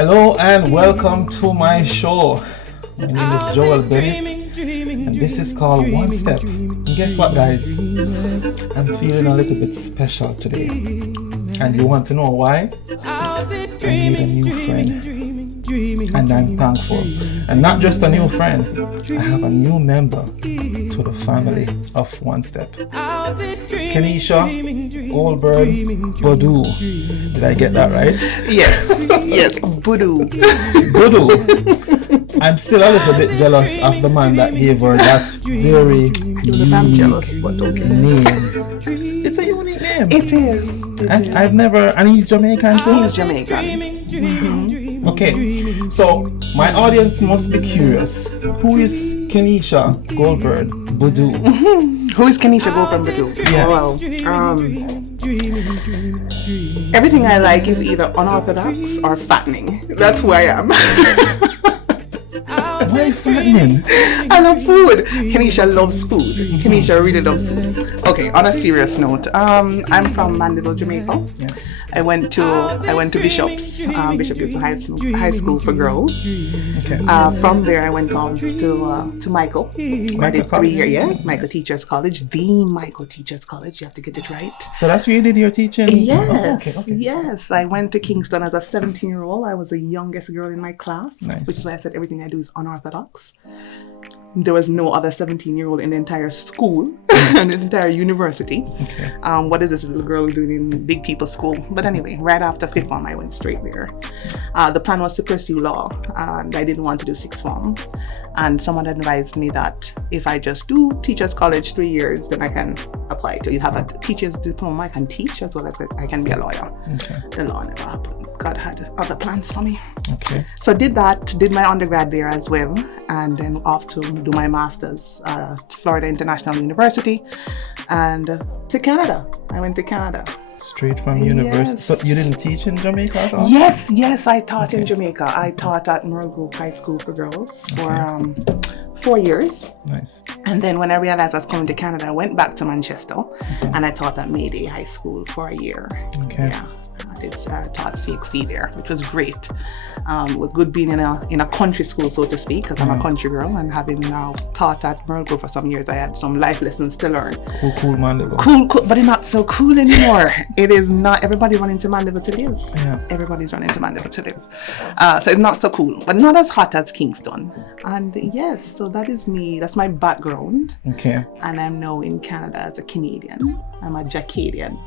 Hello and welcome to my show. My name is Joel Bennett and this is called One Step. And guess what, guys? I'm feeling a little bit special today. And you want to know why? I made a new friend and I'm thankful. And not just a new friend, I have a new member to the family of One Step. Kenisha Goldberg Bodu. Did I get that right? Yes, Bodu. Bodu. I'm still a little bit jealous of the man that gave her that very I'm jealous, but okay. name. It's a unique name. It is. I've never, and he's Jamaican too? He's Jamaican. Mm-hmm. Okay, so my audience must be curious. Who is Kenisha Goldberg Bodu? Who is Kenisha Goldberg Bodu? Yes. Oh, well, everything I like is either unorthodox or fattening. That's who I am. Why fattening? I love food. Kenisha loves food. Kenisha really loves food. Okay, on a serious note, I'm from Mandeville, Jamaica. Yes. I went to Bishop's. Bishop is a high school for girls. Okay. From there, I went on to Michael. I did 3 years. Yes, Michael Teachers College, the Michael Teachers College. You have to get it right. So that's where you did your teaching? Yes. Oh, okay. Yes. I went to Kingston as a 17-year-old. I was the youngest girl in my class, Nice. which is why I said everything I do is unorthodox. There was no other 17-year-old in the entire school and the entire university. Okay. What is this little girl doing in big people's school? But anyway, right after fifth form, I went straight there. The plan was to pursue law, and I didn't want to do sixth form. And someone advised me that if I just do teachers college 3 years, then I can apply to. You have a teacher's diploma. I can teach as well as I can be a lawyer. Okay. The law never happened. God had other plans for me. Okay. So did my undergrad there as well, and then off to do my master's at Florida International University, and to Canada. I went to Canada. Straight from university. Yes. So you didn't teach in Jamaica at all? Yes, I taught in Jamaica. I taught at Merle Grove High School for girls for 4 years. Nice. And then when I realized I was coming to Canada, I went back to Manchester and I taught at Mayday High School for a year. Okay. Yeah. I taught CXC there, which was great. It was good being in a country school, so to speak, because I'm a country girl, and having now taught at Merle Grove for some years, I had some life lessons to learn. Cool Mandeville. Cool, but it's not so cool anymore. It is not. Everybody running to Mandeville to live. Yeah. Everybody's running to Mandeville to live. So it's not so cool, but not as hot as Kingston. And yes, so that is me. That's my background. Okay. And I'm now in Canada as a Canadian. I'm a Jacadian.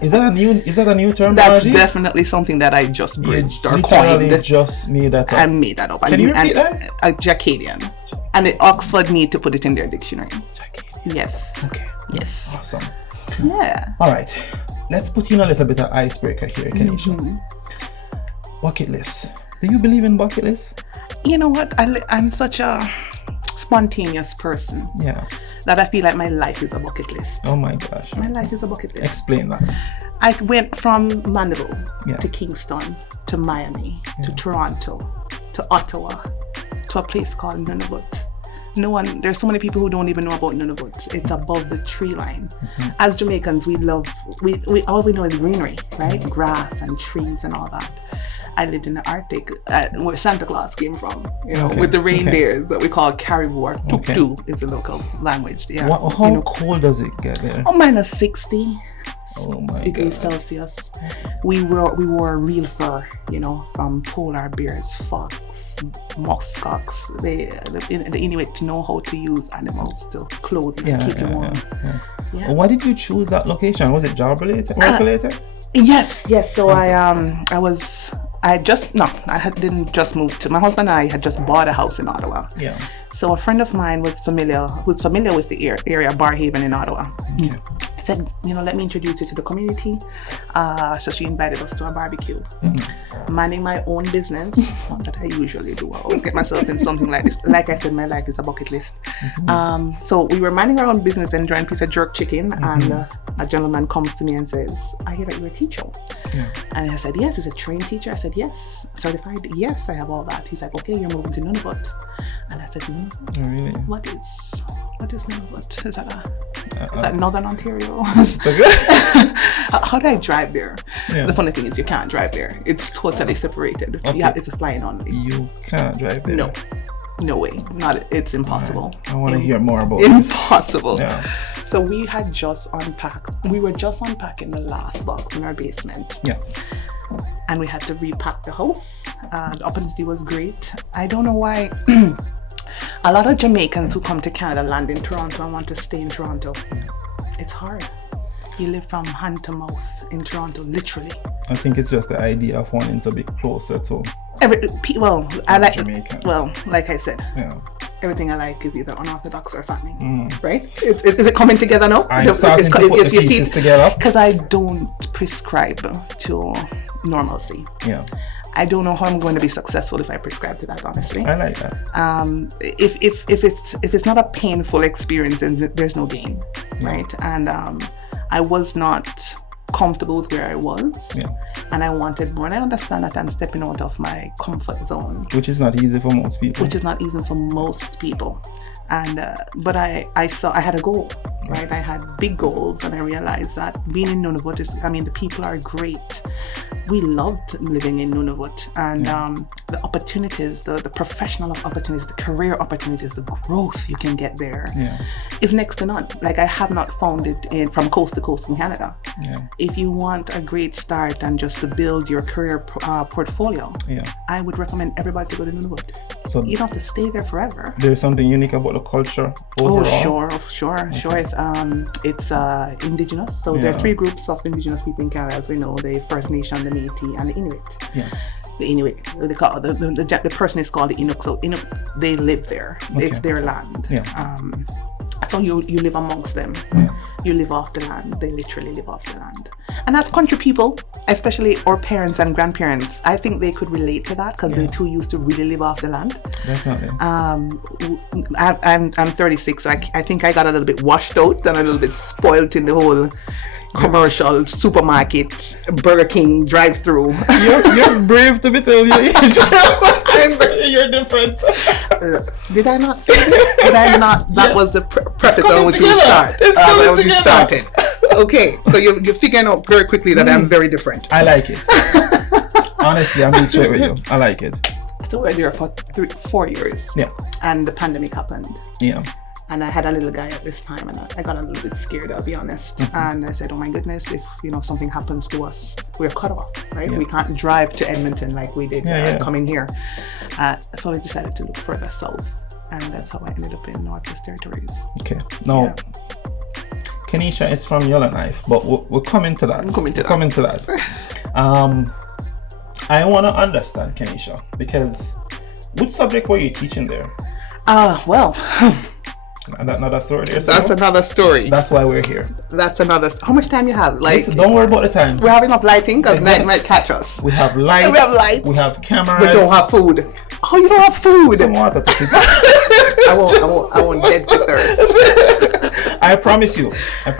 Is that a new term? That's definitely something that I just bridged or literally coined. just made that up. I made that up. Can you repeat that? A Jacadian. And the Oxford need to put it in their dictionary. Jacadian. Yes. Okay. Yes. Awesome. Yeah. All right. Let's put in a little bit of icebreaker here, Kenisha. Bucket list. Do you believe in bucket lists? You know what? I'm such a spontaneous person Yeah. that I feel like my life is a bucket list. Oh my gosh. My life is a bucket list. Explain that. I went from Mandeville Yeah. to Kingston to Miami to Toronto to Ottawa to a place called Nunavut. There's so many people who don't even know about Nunavut. It's above the tree line. As Jamaicans, we all we know is greenery, right? Grass and trees and all that. I lived in the Arctic, where Santa Claus came from, with the reindeers that we call caribou or tuktu is the local language. Yeah. How cold does it get there? Minus 60 Oh my degrees God. Celsius. We wore real fur, from polar bears, fox, muskox. The Inuit know how to use animals to clothe and keep you warm. Yeah. Why did you choose that location? Was it job related, work related? Yes. So didn't just move to. My husband and I had just bought a house in Ottawa. Yeah. So a friend of mine who's familiar with the area, Barhaven in Ottawa. Okay. Said, let me introduce you to the community. So she invited us to a barbecue. Minding my own business, not that I usually do. I always get myself in something like this. Like I said, my life is a bucket list. So we were minding our own business, enjoying a piece of jerk chicken, and a gentleman comes to me and says, I hear that you're a teacher. Yeah. And I said, yes. He's a trained teacher. I said, yes. Certified? Yes, I have all that. He's like, okay, you're moving to Nunavut. And I said, Oh, really? What is Nunavut? Is that Northern Ontario? How do I drive there? Yeah. The funny thing is you can't drive there. It's totally separated. Okay. Yeah, it's a flying only. You can't drive there. No way. It's impossible. Right. I want to hear more about this. Impossible. Yeah. So we had just unpacked. We were just unpacking the last box in our basement. Yeah. And we had to repack the house. The opportunity was great. I don't know why. A lot of Jamaicans who come to Canada land in Toronto and want to stay in Toronto. It's hard. You live from hand to mouth in Toronto, literally. I think it's just the idea of wanting to be closer to Jamaicans. Well, like I said, yeah. Everything I like is either unorthodox or fattening, right? Is it coming together now? I'm starting to put the pieces together. Because I don't prescribe to normalcy. Yeah. I don't know how I'm going to be successful if I prescribe to that, honestly. I like that. If it's not a painful experience, then there's no gain, right? And I was not comfortable with where I was, and I wanted more. And I understand that I'm stepping out of my comfort zone, which is not easy for most people. And but I had a goal, right? I had big goals, and I realized that being in Nunavut the people are great. We loved living in Nunavut, and the opportunities, the professional opportunities, the career opportunities, the growth you can get there is next to none. Like, I have not found it from coast to coast in Canada. If you want a great start and just to build your career portfolio, I would recommend everybody to go to Nunavut. So you don't have to stay there forever. There's something unique about the culture overall. Oh, sure. It's indigenous. So there are 3 groups of indigenous people in Canada, as we know: the First Nation, the Métis, and the Inuit. The Inuit, they call the person is called the Inuk. So Inuk, they live there. It's their land. So you live amongst them. You live off the land. They literally live off the land. And as country people, especially our parents and grandparents, I think they could relate to that, because they too used to really live off the land. Definitely. I'm 36, so I think I got a little bit washed out and a little bit spoiled in the whole commercial supermarket, Burger King drive-through. You're brave to be telling your age. You're different. Did I not say this? Did I not? That was the preface on which we started. Okay, so you're figuring out very quickly that I'm very different. I like it. Honestly, I'm being straight with you. I like it. So we're there for 4 years. Yeah. And the pandemic happened. Yeah. And I had a little guy at this time, and I got a little bit scared, I'll be honest. And I said, oh my goodness, if something happens to us, we're cut off, right? We can't drive to Edmonton like we did coming here. So I decided to look further south, and that's how I ended up in Northwest Territories. Okay. Now, Kenisha is from Yellowknife, but we're coming to that. Coming to that. I want to understand, Kenisha, because which subject were you teaching there? Well... Another story there. That's another story. That's why we're here. That's another. How much time you have? Listen, don't worry about the time. We're having enough lighting, because night might catch us. We have lights. We have lights. We have cameras. We don't have food. Oh, you don't have food? Some water to sip. I won't dead to thirst. I promise you. I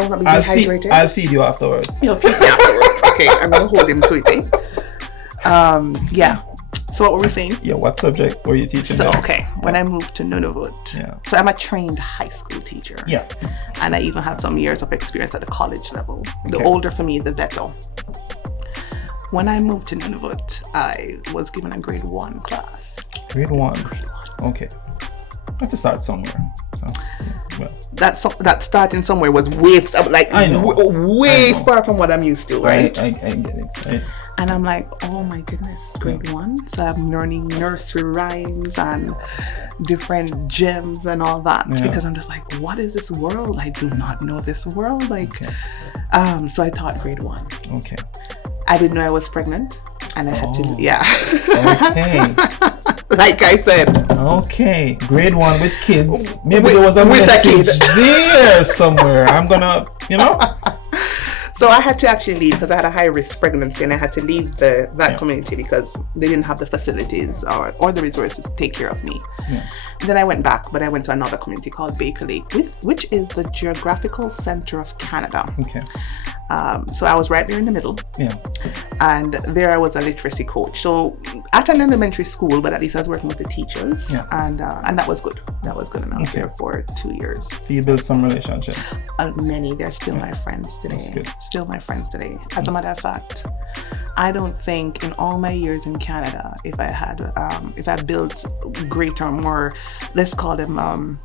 will not be dehydrated. I'll feed you afterwards. You'll feed me afterwards. Okay, I'm gonna hold him, sweetie. Yeah. So what were we saying? Yeah, what subject were you teaching? So, when I moved to Nunavut, so I'm a trained high school teacher. Yeah. And I even had some years of experience at the college level. The older for me, the better. When I moved to Nunavut, I was given a grade 1 class. Grade 1? Grade 1. Okay. I have to start somewhere. So, well. That starting somewhere was way far from what I'm used to, right? I get it. Right? And I'm like, oh my goodness, grade 1. So I'm learning nursery rhymes and different gems and all that, because I'm just like, what is this world? I do not know this world. So I taught grade 1. Okay. I didn't know I was pregnant, and I had to, Okay. Like I said. Okay. Grade 1 with kids. Maybe there was a message there somewhere. I'm gonna, So I had to actually leave because I had a high risk pregnancy, and I had to leave that community because they didn't have the facilities or the resources to take care of me. And then I went back, but I went to another community called Baker Lake, which is the geographical center of Canada. Okay. So I was right there in the middle. Yeah. And there I was a literacy coach. So at an elementary school, but at least I was working with the teachers. Yeah. And that was good. That was good. And I was there for 2 years. So you built some relationships. Many. They're still my friends today. That's good. Still my friends today. As a matter of fact, I don't think in all my years in Canada, if I built greater, more, let's call them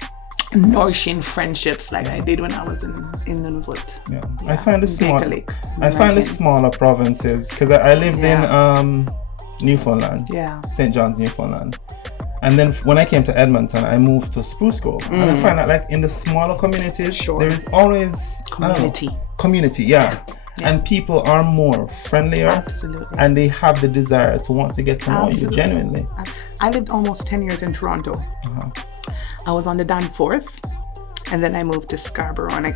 nourishing friendships like I did when I was in Nunavut. Yeah. I find the smaller provinces, because I lived in Newfoundland. Yeah. St. John's, Newfoundland. And then when I came to Edmonton, I moved to Spruce Grove. And I find that like in the smaller communities, there is always community, yeah. And people are more friendlier. Absolutely. And they have the desire to want to get to know you genuinely. I lived almost 10 years in Toronto. I was on the Danforth, and then I moved to Scarborough. And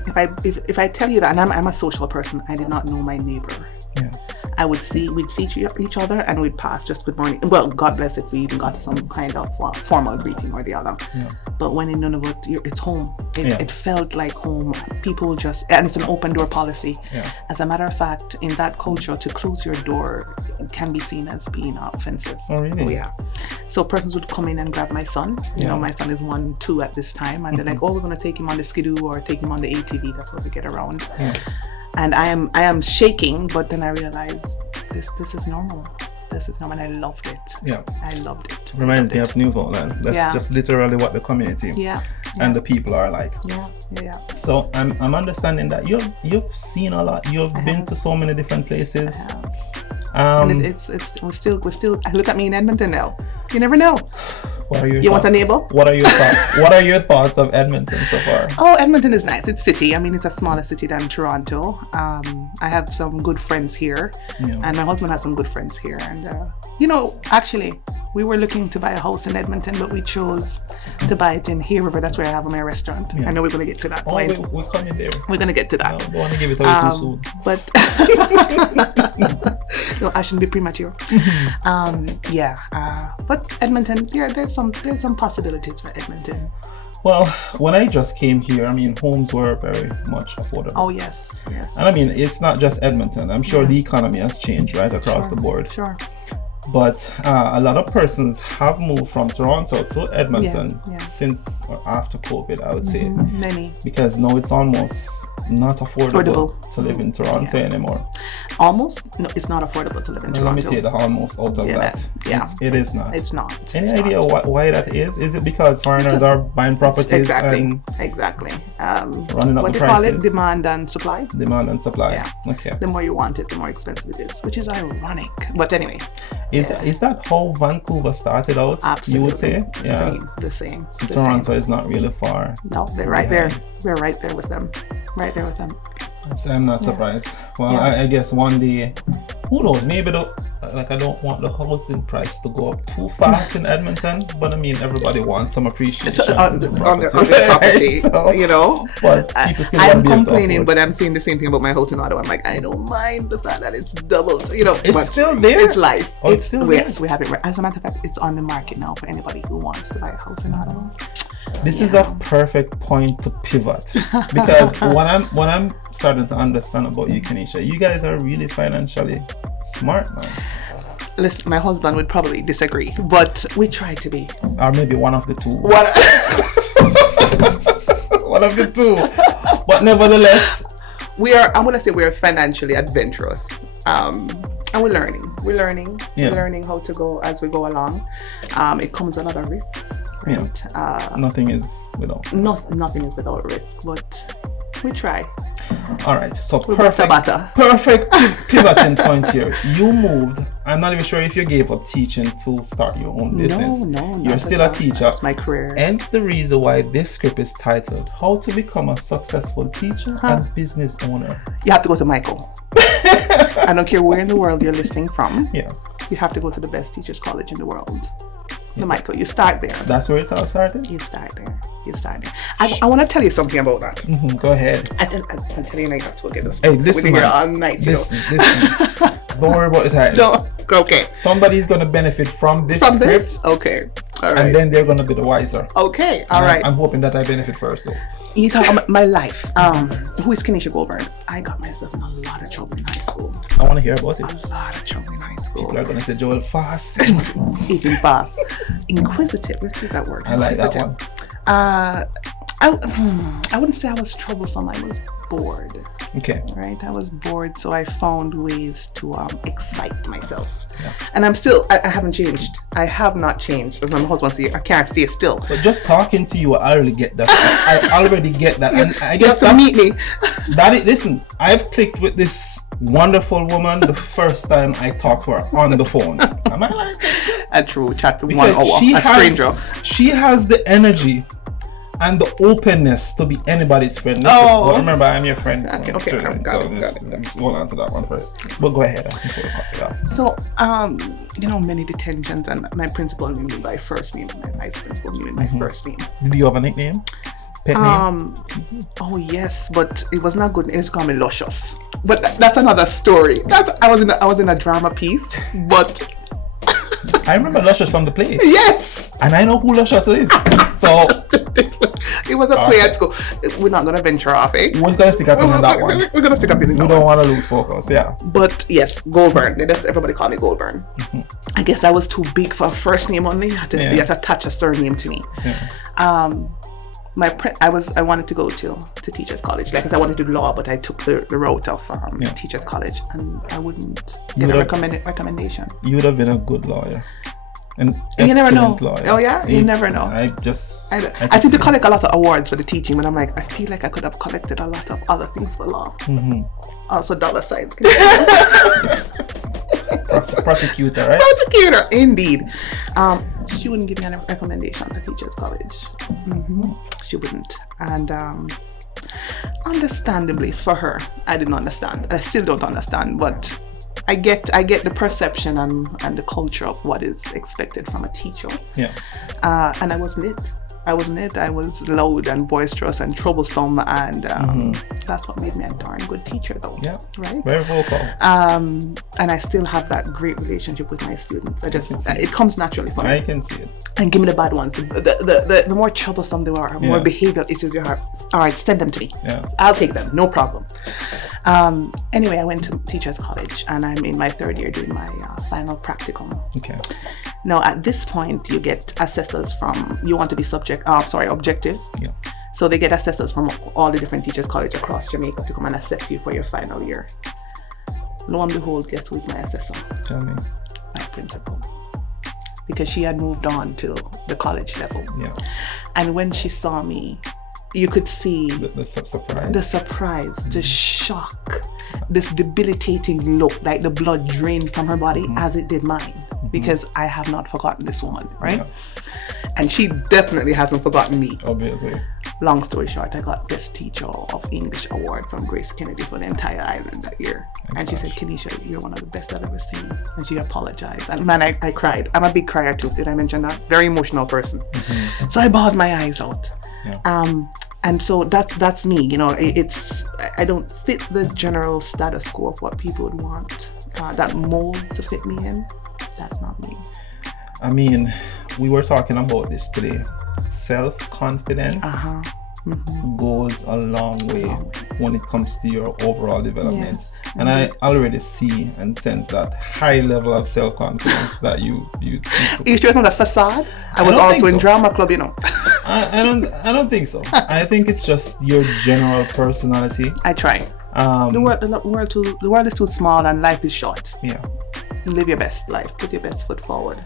if I tell you that, and I'm a social person, I did not know my neighbor. Yeah. we'd see each other and we'd pass just good morning. Well, God bless if we even got some kind of formal greeting or the other. Yeah. But when in Nunavut, it's home. It felt like home. People just, and it's an open door policy. Yeah. As a matter of fact, in that culture, to close your door can be seen as being offensive. Oh, really? Oh, yeah. So persons would come in and grab my son. You know, my son is 1-2 at this time, and they're like, "Oh, we're gonna take him on the skidoo or take him on the ATV. That's how we get around." Yeah. And I am shaking, but then I realized this is normal. This is normal, and I loved it. Yeah, I loved it. Reminds me of Newfoundland. That's just literally what the community and the people are like. Yeah. So I'm understanding that you've seen a lot. You've been to so many different places. And we're still. Look at me in Edmonton now. You never know. What are your thoughts? Want a neighbor? What are your thoughts? What are your thoughts of Edmonton so far? Oh, Edmonton is nice. It's city. I mean, it's a smaller city than Toronto. I have some good friends here, and my husband has some good friends here. And actually, we were looking to buy a house in Edmonton, but we chose to buy it in Here River. That's where I have my restaurant. I know we're going to get to that point. We're coming there. We're going to get to that. I don't want to give it away too soon. But no, I shouldn't be premature. But Edmonton, there's some possibilities for Edmonton. Well, when I just came here, I mean, homes were very much affordable. Oh, yes. And I mean, it's not just Edmonton. I'm sure the economy has changed right across the board. Sure. But a lot of persons have moved from Toronto to Edmonton since or after COVID, I would say. Many. Because now it's almost not affordable to live in Toronto anymore. Almost? No, it's not affordable to live in Toronto. Let me take the almost out of that. Yeah. It is not. It's not. Any idea why that is? Is it because foreigners are buying properties Exactly. running up what the prices? What do you call it? Demand and supply? Demand and supply. Yeah. Okay. The more you want it, the more expensive it is, which is ironic. But anyway. Is that how Vancouver started out? Absolutely. You would say? The same. So Toronto is not really far. No, they're right there. We're right there with them. Right there with them. So I'm not surprised. Well, I guess one day, who knows, maybe I don't want the housing price to go up too fast in Edmonton, but I mean, everybody wants some appreciation on their property, so, but people still I'm complaining, but I'm saying the same thing about my house in Ottawa. I'm like, I don't mind the fact that it's doubled, It's but still there. It's life. Oh, it's still there. Yes, we have it. As a matter of fact, it's on the market now for anybody who wants to buy a house in Ottawa. This is a perfect point to pivot, because when I'm starting to understand about you, Kenisha, you guys are really financially smart, man. Listen, my husband would probably disagree, but we try to be. Or maybe one of the two. One of the two. But nevertheless, I'm gonna say we're financially adventurous. And we're learning. We're learning how to go as we go along. It comes a lot of risks. Right? Yeah. Nothing is without. Nothing is without risk, but we try. All right, so perfect pivoting point here. You moved. I'm not even sure if you gave up teaching to start your own business. No. You're still a teacher. That's my career. Hence the reason why this script is titled "How to Become a Successful Teacher and Business Owner." You have to go to Michael. I don't care where in the world you're listening from. Yes. You have to go to the best teachers college in the world. The Michael, you start there. That's where it all started? You start there. I want to tell you something about that. Mm-hmm. Go ahead. I'm telling you, I got to get this. Hey, listen, man. All night, listen. Don't worry about the time. No, okay. Somebody's going to benefit from this script. Okay. All right. And then they're going to be the wiser. Okay. All right. I'm hoping that I benefit first, though. You talk about my life. Who is Kenisha Goldberg? I got myself in a lot of trouble in high school. I want to hear about it. A lot of trouble in high school. People are going to say Joel fast. Even fast. Inquisitive. Let's use that word. I like that one. I wouldn't say I was troublesome. I was bored. Okay. Right? I was bored, so I found ways to excite myself. Yeah. And I haven't changed. I have not changed. As my husband says, I can't stay still. But just talking to you, I already get that. I already get that. And I You guess have to meet me. Listen, I've clicked with this wonderful woman the first time I talked to her on the phone. Am I like that? A true chat to Because 1 hour. A stranger. She has the energy and the openness to be anybody's friend. Listen, Oh. but remember, I'm your friend. Okay, got it. Hold on to that one first. But go ahead. I can cut it off. So, many detentions, and my principal knew me by first name. My vice principal knew me by first name. Did you have a nickname? Pet name? Oh yes, but it was not good. It used to call me Luscious. But that's another story. I was in a drama piece, but I remember Luscious from the play. yes. And I know who Luscious is. So It was a play at school. We're not gonna venture off, eh? we're gonna stick up in that one. We're gonna stick up in We that don't one. want to lose focus, yeah. But yes, Goldburn. Everybody call me Goldburn. I guess I was too big for a first name only. You had to attach a surname to me. Yeah. I wanted to go to Teachers College. Like, I wanted to do law, but I took the route of Teachers College, and I wouldn't get a recommendation. You would have been a good lawyer. An You never know. excellent lawyer. Oh yeah, you never know. I I seem to collect a lot of awards for the teaching, but I'm like, I feel like I could have collected a lot of other things for law. Also dollar signs. Prosecutor, right? Prosecutor, indeed. She wouldn't give me any recommendation to Teachers College. She wouldn't. And understandably for her, I didn't understand. I still don't understand, but I get the perception and the culture of what is expected from a teacher. Yeah. And I wasn't it. I was loud and boisterous and troublesome, and that's what made me a darn good teacher, though. Yeah. Right. Very vocal. And I still have that great relationship with my students. It comes naturally for me. I can see it. And give me the bad ones. The more troublesome they are, more behavioral issues they are. All right, send them to me. Yeah. I'll take them, no problem. Anyway, I went to Teachers College, and I'm in my third year doing my final practicum. Okay. Now, at this point, you get assessors from, you want to be objective. Yeah. So they get assessors from all the different Teachers College across Jamaica to come and assess you for your final year. Lo and behold, guess who is my assessor? Tell me. My principal. Because she had moved on to the college level. Yeah. And when she saw me, you could see The surprise. the surprise, the shock, this debilitating look, like the blood drained from her body as it did mine, because I have not forgotten this woman, right? Yeah. And she definitely hasn't forgotten me. Obviously. Long story short, I got Best Teacher of English Award from Grace Kennedy for the entire island that year. And she said, Kenisha, you're one of the best I've ever seen. And she apologized. And man, I cried. I'm a big crier too. Did I mention that? Very emotional person. So I bawled my eyes out. Yeah. And so that's me. You know, I don't fit the general status quo of what people would want. That mold to fit me in, that's not me. I mean, we were talking about this today. Self-confidence goes a long way when it comes to your overall development. Yes. And I already see and sense that high level of self-confidence that you You sure it's not a facade? I was don't also think in so. drama club, you know. I don't think so. I think it's just your general personality. I try. The world is too small and life is short. Yeah. Live your best life. Put your best foot forward.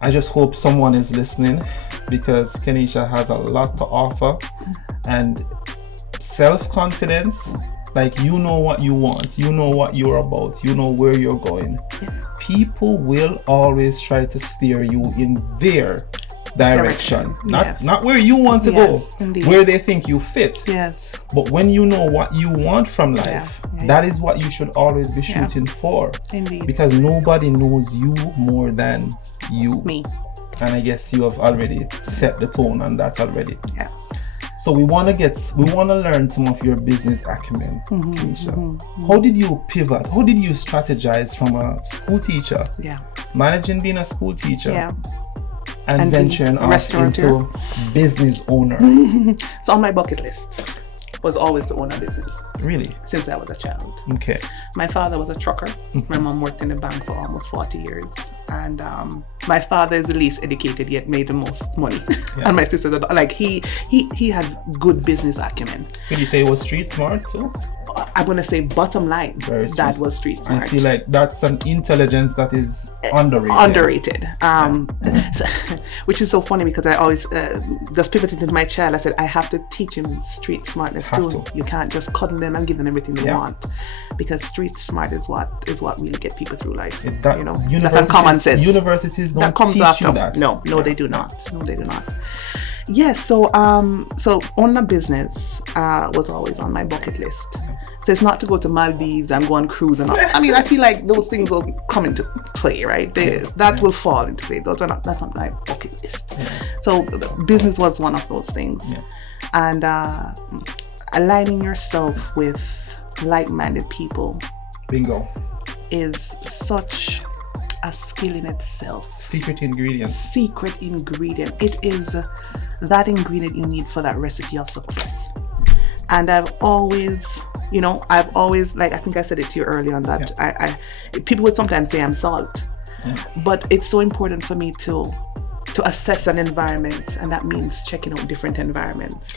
I just hope someone is listening, because Kenisha has a lot to offer, and self-confidence, like, you know what you want, you know what you're about, you know where you're going. People will always try to steer you in their direction. Not where you want to go, indeed. where they think you fit. Yes. But when you know what you want from life, that is what you should always be shooting for. Indeed. Because nobody knows you more than you. Me. And I guess you have already set the tone on that already. Yeah. So we want to learn some of your business acumen, Kenisha. How did you pivot? How did you strategize from a school teacher, Yeah. managing being a school teacher, Yeah. and venturing off into business owner. So on my bucket list was always to own a business. Really? Since I was a child. Okay. My father was a trucker. My mom worked in the bank for almost 40 years. And my father is the least educated yet made the most money. And my sister, like he had good business acumen. Could you say he was street smart too? I'm going to say bottom line, that was street smart. I feel like that's an intelligence that is underrated. Which is so funny because I always just pivoted into my child. I said, I have to teach him street smartness too. You can't just cuddle them and give them everything they want, because street smart is what really get people through life. That's common sense. Universities don't teach you that. No, they do not. No, they do not. Yes, so owning a business was always on my bucket list. So it's not to go to Maldives and go on cruise and all. I mean, I feel like those things will come into play, right? That will fall into play. That's not my bucket list. So business was one of those things. And aligning yourself with like-minded people. Bingo. Is such a skill in itself. Secret ingredient. It is that ingredient you need for that recipe of success. And I've always, like, I think I said it to you earlier on that I people would sometimes say I'm salt, but it's so important for me to assess an environment, and that means checking out different environments.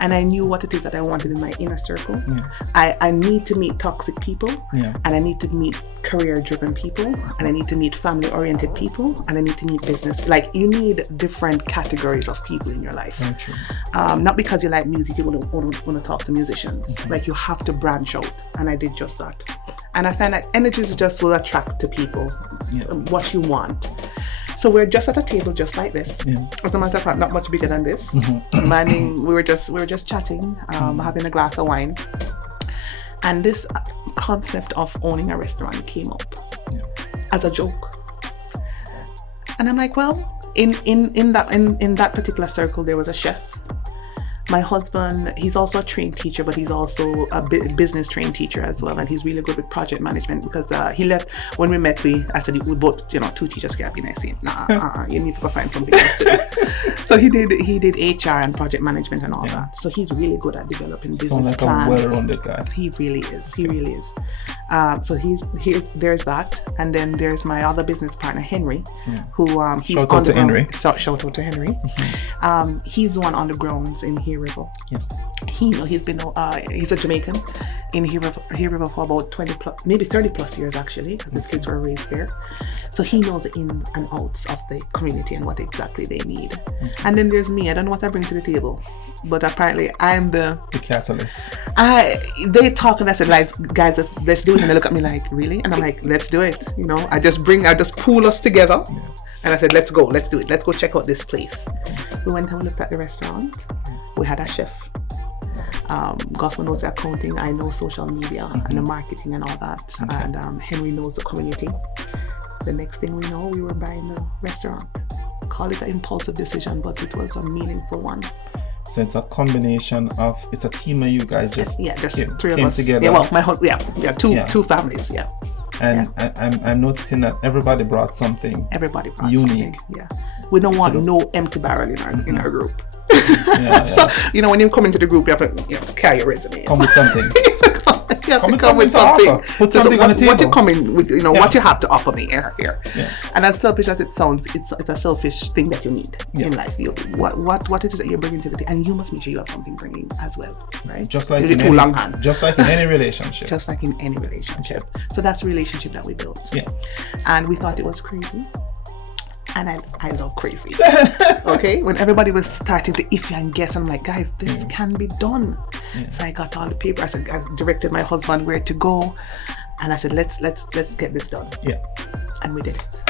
And I knew what it is that I wanted in my inner circle. I need to meet toxic people, and I need to meet career-driven people, and I need to meet family-oriented people, and I need to meet business. Like, you need different categories of people in your life. Not because you like music, you want to talk to musicians. Like, you have to branch out, and I did just that. And I find that energies just will attract to people what you want. So we're just at a table just like this. As a matter of fact, not much bigger than this. We were just chatting, having a glass of wine. And this concept of owning a restaurant came up as a joke. And I'm like, well, in that particular circle, there was a chef. My husband, he's also a trained teacher, but he's also a business trained teacher as well. And he's really good with project management, because he left, when we met, I said, we both, two teachers can't be nice. You need to go find something else to do. So he did HR and project management and all that. So he's really good at developing business plans. A well-rounded guy. He really is. So there's that. And then there's my other business partner, Henry, who he's shout out to Henry. Shout out to Henry. He's the one on the grounds in Here River. He's been he's a Jamaican in Here River for about 20 plus, maybe 30 plus years actually, because his kids were raised there. So he knows the in and outs of the community and what exactly they need. And then there's me. I don't know what I bring to the table, but apparently I'm the catalyst. They talk and I said, guys, let's do it. And they look at me like, really? And I'm like, let's do it. I just pool us together. And I said, let's go, let's do it. Let's go check out this place. We went and looked at the restaurant. We had a chef. Gospel knows the accounting. I know social media and the marketing and all that. And Henry knows the community. The next thing we know, we were buying a restaurant. Call it an impulsive decision, but it was a meaningful one. So it's a combination of, it's a team of you guys just three of us together. Yeah, well, my husband, two families, And I'm noticing that everybody brought something. Everybody brought unique. Something. Yeah, we don't want no empty barrel in our group. So when you come into the group, you have to carry your resume. Come with something. You have to come with something. Put something on the table. What you come in with, what you have to offer me here. And as selfish as it sounds, it's a selfish thing that you need in life. What it is that you're bringing to the table, and you must make sure you have something bringing as well, right? Just like in any relationship. Just like in any relationship. So that's a relationship that we built. And we thought it was crazy. And I love crazy. Okay? When everybody was starting to iffy and guess, I'm like, guys, this can be done. So I got all the paper. I directed my husband where to go. And I said, let's get this done. And we did it.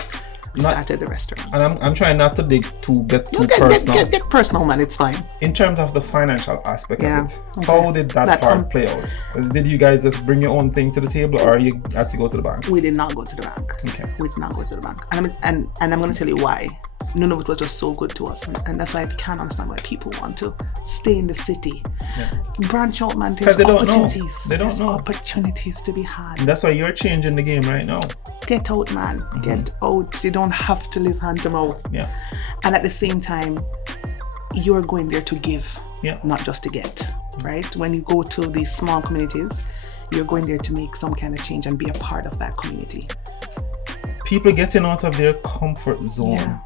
We started the restaurant. And I'm trying not to get too personal. Get personal, man. It's fine. In terms of the financial aspect of it, how did that part play out? Did you guys just bring your own thing to the table, or you had to go to the bank? We did not go to the bank. Okay. We did not go to the bank. And I'm going to tell you why. Nunavut was just so good to us, and that's why I can't understand why people want to stay in the city. Branch out, man. There's opportunities. They don't know. Opportunities to be had. And that's why you're changing the game right now. Get out, man. Get out. You don't have to live hand to mouth. Yeah. And at the same time, you're going there to give, not just to get, right? When you go to these small communities, you're going there to make some kind of change and be a part of that community. People getting out of their comfort zone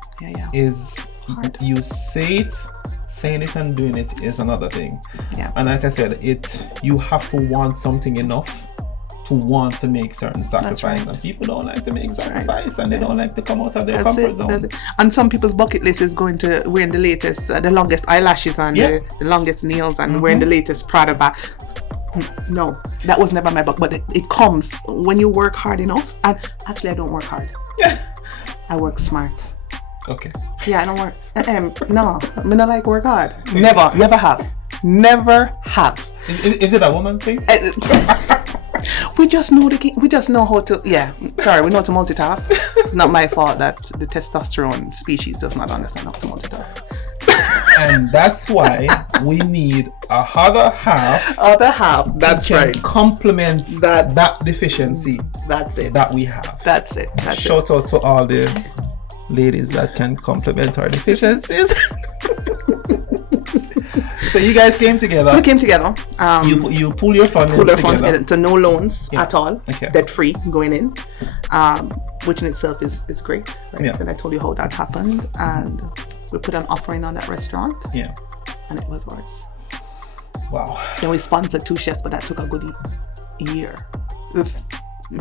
is hard. You saying it and doing it is another thing. Yeah. And like I said, you have to want something enough to want to make certain sacrifice. Right. And people don't like to make sacrifice, and they don't like to come out of their comfort zone. And some people's bucket list is going to wearing the latest, the longest eyelashes and the longest nails and wearing the latest Prada bag. No, that was never my bucket, but it comes when you work hard enough. And actually, I don't work hard. I work smart. Okay. Yeah, I don't work. No, I mean, I like work hard. Never have. Is it a woman thing? We just know we just know how to. Yeah, sorry, we know how to multitask. It's not my fault that the testosterone species does not understand how to multitask. And that's why we need a other half. That's right. Complement that deficiency. That's it. That we have. That's it. Shout out to all the ladies that can complement our deficiencies. So you guys came together. So we came together. You pull your funds together. So no loans at all. Okay. Debt free going in, which in itself is great. Right? Yeah. And I told you how that happened, and we put an offering on that restaurant. Yeah. And it was ours. Wow. Then we sponsored 2 chefs, but that took a good year,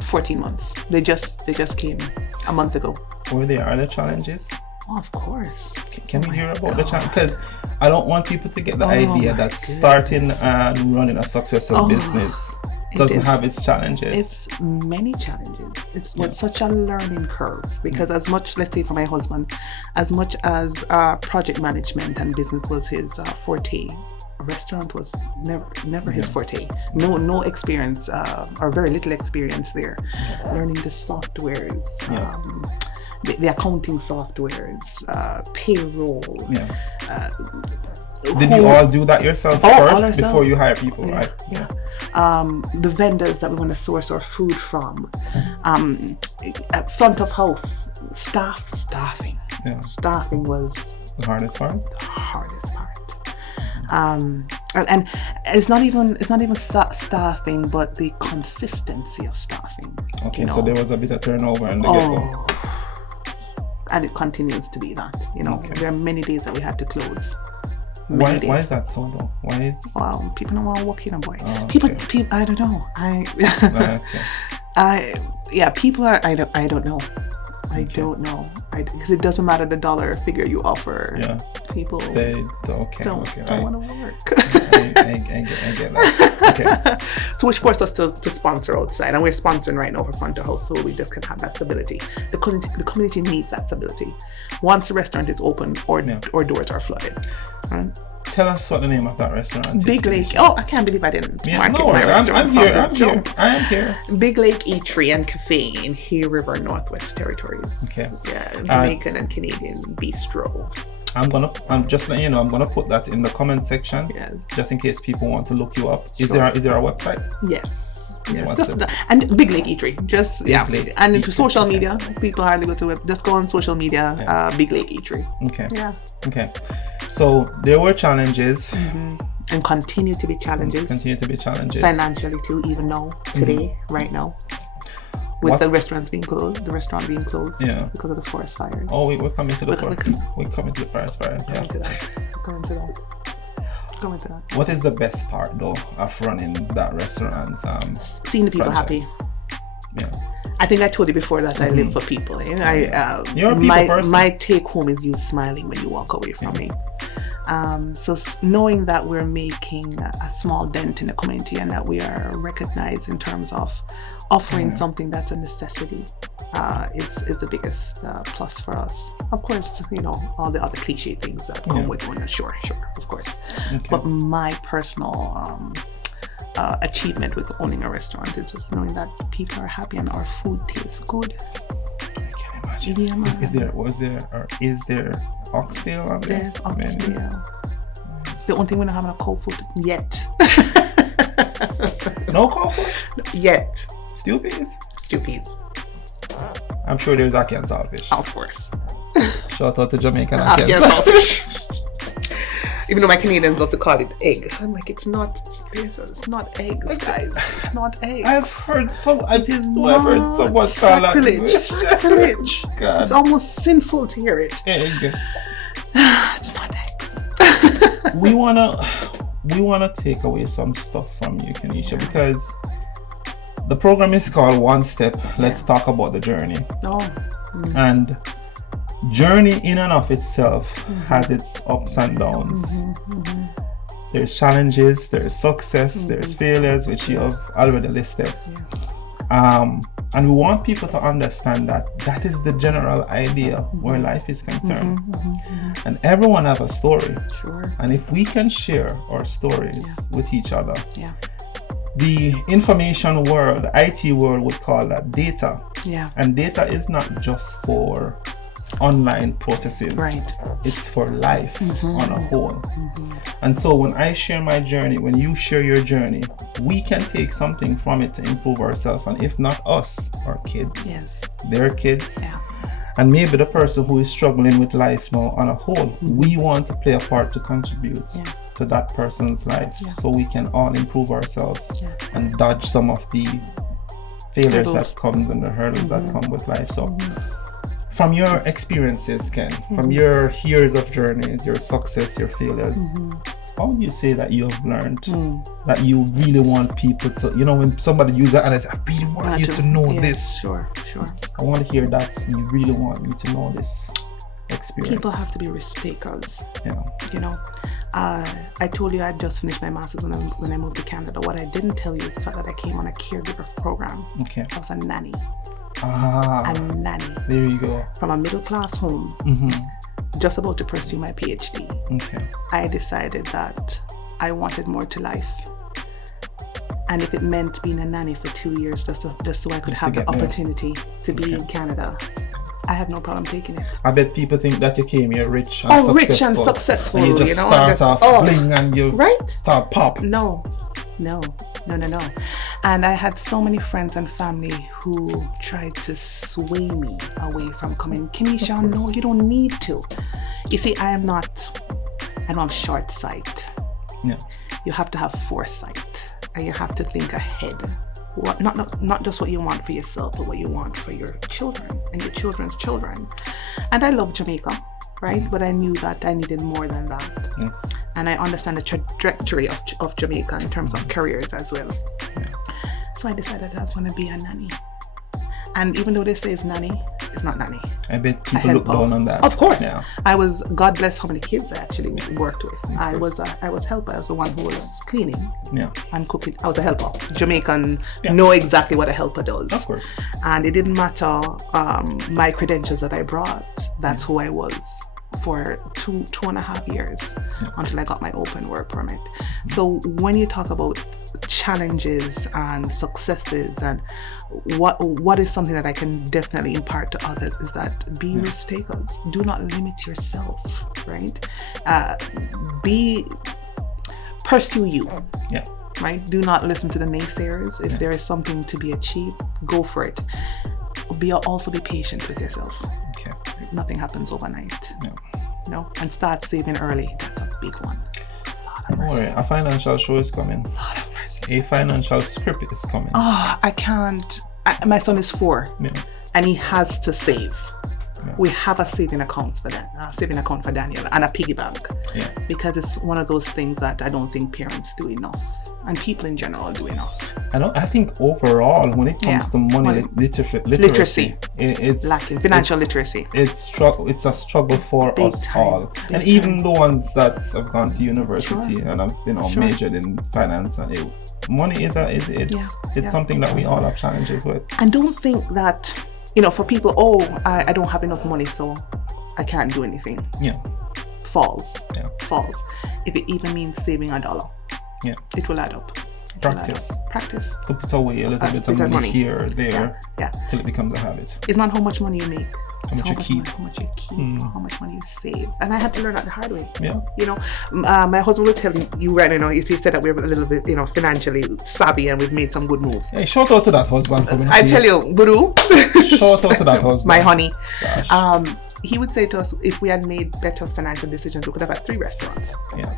14 months. They just came a month ago. Were there other challenges? Oh, of course. Can we hear about the challenge? Because I don't want people to get the idea that starting and running a successful business doesn't have its challenges. It's many challenges. It's such a learning curve, because as much, let's say for my husband, as much as project management and business was his forte, a restaurant was never his forte. No experience or very little experience there. Learning the softwares. The accounting softwares, payroll. Did you all do that yourself first before you hire people, right? Yeah. The vendors that we want to source our food from, front of house, staffing. Yeah. Staffing was the hardest part. And it's not even staffing, but the consistency of staffing. Okay, so there was a bit of turnover in the get-go. And it continues to be that. There are many days that we had to close. Why is that so though? Why is? Well, people don't want to work in a boy. Oh, people. I don't know. People are. I don't know. I don't know. Because it doesn't matter the dollar figure you offer. Yeah. People don't want to work. I get that. Okay. So which forced us to sponsor outside, and we're sponsoring right now for front of house, so we just can have that stability. The community needs that stability. Once the restaurant is open, or doors are flooded. Right? Tell us what the name of that restaurant is. Big Lake. Oh, I can't believe I didn't market my restaurant. I am here. Big Lake Eatery and Cafe in Hay River, Northwest Territories. Okay. Yeah, Jamaican and Canadian bistro. I'm just letting you know, I'm gonna put that in the comment section. Yes. Just in case people want to look you up. Is there a website? Yes. And Big Lake Eatery. And into social media. People hardly go to it. Just go on social media. Big Lake Eatery. Okay. Yeah. Okay. So there were challenges. Mm-hmm. And continue to be challenges. Financially too, even now, today, right now. With the restaurant being closed, because of the forest fires. Oh, we're coming to the forest. We're coming to the forest fire. Yeah. Going to that. What is the best part though of running that restaurant? Seeing the people happy. Yeah. I think I told you before that I live for people. You're a people person. My take home is you smiling when you walk away from me. So knowing that we're making a small dent in the community and that we are recognized in terms of offering something that's a necessity is the biggest plus for us. Of course, all the other cliche things that come with one. Sure, of course. Okay. But my personal achievement with owning a restaurant is just knowing that people are happy and our food tastes good. I can Yeah, man. Is there oxtail on there? There's oxtail. The only thing we don't have in a cold food yet. No cold food? Yet. Stew peas? Stew peas. I'm sure there's ackee and saltfish. Of course. Shout out to Jamaican Ackee ackee and saltfish. Even though my Canadians love to call it egg. I'm like, it's not eggs, guys. It's not eggs. I've heard someone call that. Sacrilege. God. It's almost sinful to hear it. Egg. It's not eggs. we wanna take away some stuff from you, Kenisha, because the program is called One Step. Let's talk about the journey. And journey in and of itself has its ups and downs. There's challenges, there's success, there's failures, which you have already listed. And we want people to understand that is the general idea where life is concerned. And everyone have a story. Sure. And if we can share our stories with each other, the information world, the IT world would call that data. And data is not just for online processes. Right. It's for life on a whole. And so when I share my journey, when you share your journey, we can take something from it to improve ourselves. And if not us, our kids, their kids, and maybe the person who is struggling with life now on a whole, we want to play a part to contribute to that person's life, so we can all improve ourselves and dodge some of the failures that comes and the hurdles that come with life. So from your experiences, Ken, from your years of journeys, your success, your failures, how would you say that you have learned that you really want people to, when somebody uses that and I say, I really want you to know this. Sure. I want to hear that you really want me to know this experience. People have to be risk takers. I told you I just finished my master's when I moved to Canada. What I didn't tell you is the fact that I came on a caregiver program. Okay. I was a nanny. A nanny. There you go. From a middle class home, just about to pursue my PhD. Okay. I decided that I wanted more to life. And if it meant being a nanny for 2 years just so I could have the opportunity to be in Canada, I have no problem taking it. I bet people think that you came here rich and successful. Rich and successful. And you just start off bling and you start pop. No. And I had so many friends and family who tried to sway me away from coming. Kenisha, no, you don't need to. You see, I don't have short sight. Yeah. You have to have foresight, and you have to think ahead. Not just what you want for yourself, but what you want for your children and your children's children. And I love Jamaica, right? But I knew that I needed more than that. Yeah. And I understand the trajectory of Jamaica in terms of careers as well. So I decided I was going to be a nanny. And even though they say it's nanny, it's not nanny. I bet people look down on that. Of course. Yeah. God bless how many kids I actually worked with. I was helper. I was the one who was cleaning and cooking. I was a helper. Jamaican know exactly what a helper does. Of course. And it didn't matter my credentials that I brought. That's who I was for 2.5 years until I got my open work permit. So when you talk about challenges and successes and what is something that I can definitely impart to others is that be risk takers. Do not limit yourself, right? Pursue you. Yeah. Right? Do not listen to the naysayers. If there is something to be achieved, go for it. Also be patient with yourself. Okay. Nothing happens overnight. No. And start saving early. That's a big one. Don't worry, a financial show is coming. A financial script is coming. I can't. My son is 4, and he has to save. We have a saving account for that, for Daniel, and a piggy bank, because it's one of those things that I don't think parents do enough, and people in general do enough. I think overall, when it comes to money literacy, it's lacking. Financial literacy. It's a struggle for big us time. All, big and even the ones that have gone to university and have majored in finance, and money is something that we all have challenges with. And don't think that. For people, I don't have enough money, so I can't do anything. False. If it even means saving $1, it will add up. Practice. To put away a little bit of money here or there till it becomes a habit. It's not how much money you make. How much you keep. How much you keep, how much money you save. And I had to learn that the hard way. Yeah. You know, my husband will tell you right now, he said that we're a little bit, financially savvy and we've made some good moves. Hey, shout out to that husband. I tell you, Guru. Shout out to that husband. My honey. Gosh. He would say to us, if we had made better financial decisions, we could have had 3 restaurants. Yeah.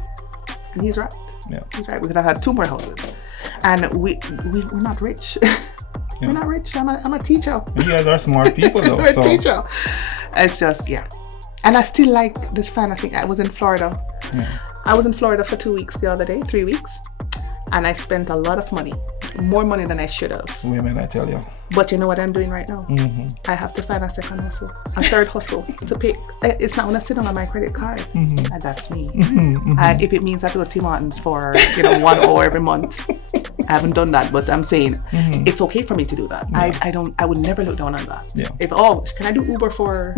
And he's right. Yeah. He's right. We could have had 2 more houses. And we're not rich. We're not rich. I'm a teacher. You guys are smart people though. We're a teacher. It's just, yeah. And I still like this fan. I think I was in Florida. Yeah. I was in Florida for 2 weeks the other day, 3 weeks. And I spent a lot of money. More money than I should have. Women, I tell you. But you know what I'm doing right now? Mm-hmm. I have to find a second hustle, a third hustle to pay. It's not going to sit on my credit card. Mm-hmm. And that's me. Mm-hmm. If it means I have to go to Tim Hortons for 1 hour every month, I haven't done that, but I'm saying it's okay for me to do that. Yeah. I would never look down on that. Yeah. Can I do Uber for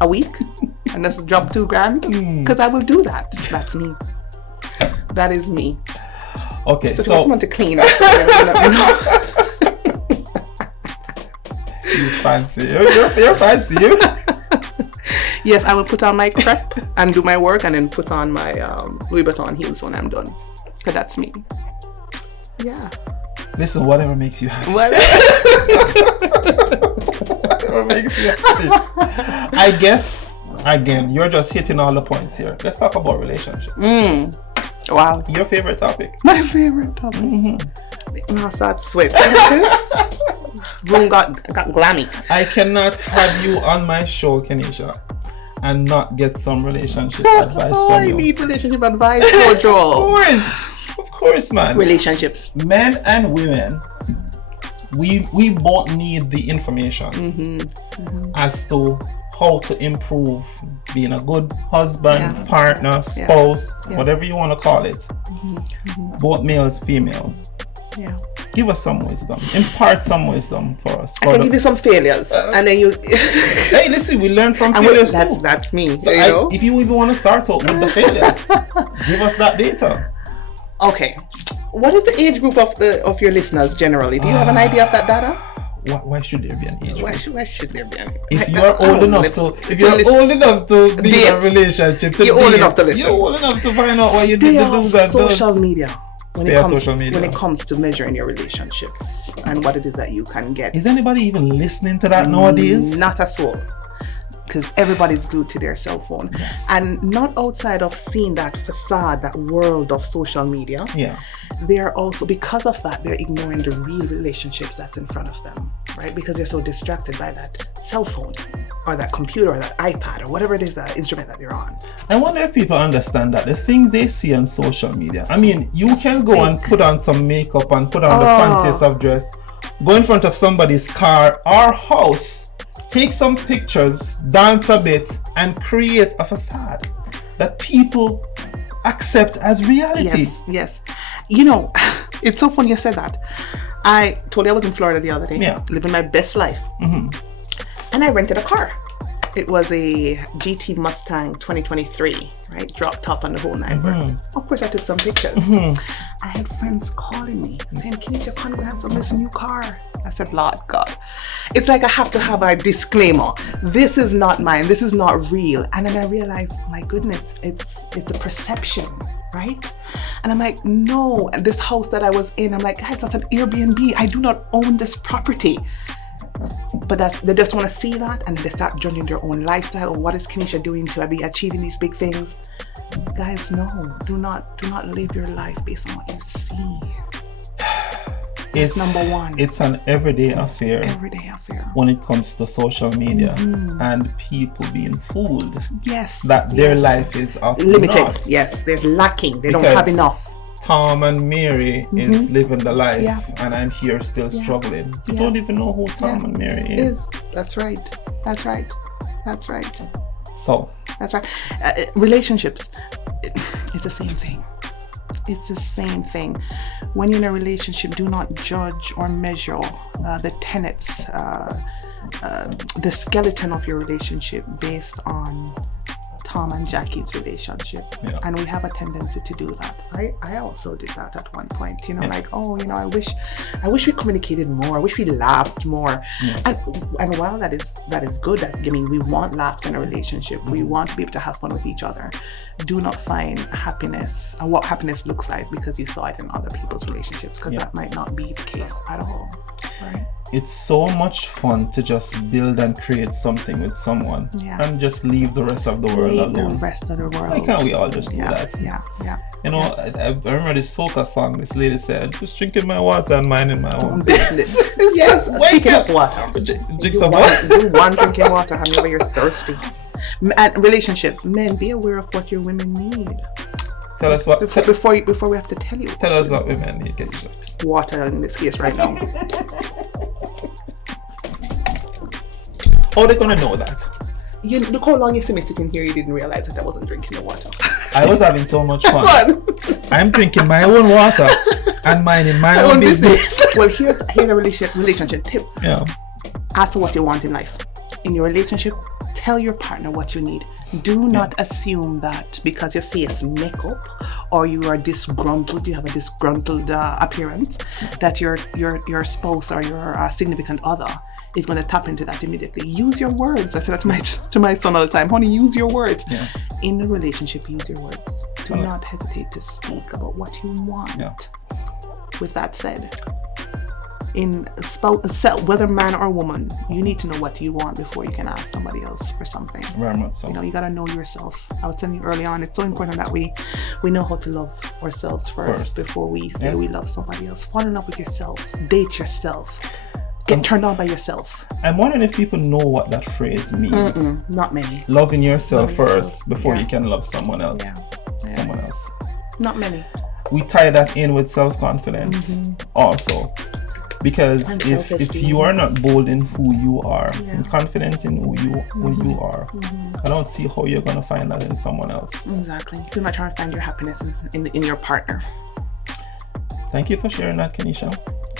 a week and just drop $2,000? Because I will do that. That's me. That is me. Okay, so if you want someone to clean or something, let me know. You fancy. You're fancy. You. Yes, I will put on my crepe and do my work and then put on my Louis Vuitton heels when I'm done. Because that's me. Yeah. Listen, whatever makes you happy. What? Whatever makes you happy. I guess, again, you're just hitting all the points here. Let's talk about relationships. Wow. Your favorite topic? My favorite topic. Now I start sweating. Room got glammy. I cannot have you on my show, Kenisha, and not get some relationship advice from I you. need relationship advice, Jojo. Of course, man. Relationships. Men and women, we both need the information as to how to improve being a good husband, partner, spouse, whatever you want to call it. Both males, females. Yeah. Give us some wisdom. Impart some wisdom for us. I can give you some failures, and then you. Hey, listen, we learn from failures too. That's me. So if you even want to start out with the failure, give us that data. Okay. What is the age group of your listeners generally? Do you have an idea of that data? Why should there be an age group? Why should there be an age group? If you're old enough to be in a relationship, you're old enough to listen. You're old enough to find out what you did to do that. Social media. When When it comes to measuring your relationships and what it is that you can get. Is anybody even listening to that nowadays? Not a soul. Because everybody's glued to their cell phone. Yes. And not outside of seeing that facade, that world of social media. Yeah. They're also, because of that, they're ignoring the real relationships that's in front of them, right? Because they're so distracted by that cell phone or that computer or that iPad or whatever it is, that instrument that they're on. I wonder if people understand that the things they see on social media. I mean, you can go and put on some makeup and put on the fanciest of dress, go in front of somebody's car or house, take some pictures, dance a bit, and create a facade that people accept as reality. Yes. You know, it's so funny you said that. I told you I was in Florida the other day, living my best life. And I rented a car. It was a GT Mustang 2023, right? Drop top on the whole 9. Of course, I took some pictures. I had friends calling me saying, Kenisha, congrats on this new car. I said, Lord God. It's like I have to have a disclaimer. This is not mine. This is not real. And then I realized, my goodness, it's a perception, right? And I'm like, no. And this house that I was in, I'm like, guys, that's an Airbnb. I do not own this property. But they just want to see that, and they start judging their own lifestyle. Or what is Kenisha doing to be achieving these big things? Guys, no, do not live your life based on what you see. It's number one. It's an everyday affair. When it comes to social media and people being fooled. Yes. That their life is limited. Not. Yes, they're lacking. They don't have enough. Tom and Mary is living the life, and I'm here still struggling. You don't even know who Tom and Mary is. That's right. So that's right. Relationships, it's the same thing. It's the same thing. When you're in a relationship, do not judge or measure the tenets, the skeleton of your relationship based on Tom and Jackie's relationship. Yeah. And we have a tendency to do that. I also did that at one point, like, oh, I wish we communicated more. I wish we laughed more. Yeah. And while that is good, we want laughter in a relationship. We want to be able to have fun with each other. Do not find happiness and what happiness looks like because you saw it in other people's relationships, because that might not be the case at all. Right? It's so much fun to just build and create something with someone and just leave the rest of the world alone. The rest of the world. Why can't we all just do that? Yeah. I remember this soca song. This lady said, "Just drinking my water and minding my own business." Yes. Speaking of water, drink some water. You want drinking water, whenever you're thirsty. And relationship, men, be aware of what your women need. Tell us what. Before we have to tell you. Tell us what women need, Kenisha. Water in this case right now. How are they gonna know that? Look how long you see me sitting here, you didn't realize that I wasn't drinking the water. I was having so much fun. I'm drinking my own water and minding my own business. Well, here's a relationship tip. Yeah. Ask what you want in life. In your relationship, tell your partner what you need. Do not assume that because your face makeup or you are disgruntled, you have a disgruntled appearance, that your spouse or your significant other is going to tap into that immediately. Use your words. I say that to my son all the time. Honey, use your words. Yeah. In a relationship, use your words. Do not hesitate to speak about what you want. Yeah. With that said, whether man or woman, you need to know what you want before you can ask somebody else for something. Very much so. You got to know yourself. I was telling you early on, it's so important that we know how to love ourselves first before we say we love somebody else. Fall in love with yourself. Date yourself. Get turned on by yourself. I'm wondering if people know what that phrase means. Not many. Loving yourself first before you can love someone else. Yeah. Someone else. Not many. We tie that in with self-confidence also. Because if you are not bold in who you are and confident in who you are, I don't see how you're going to find that in someone else. Exactly. You're not trying to find your happiness in your partner. Thank you for sharing that, Kenisha.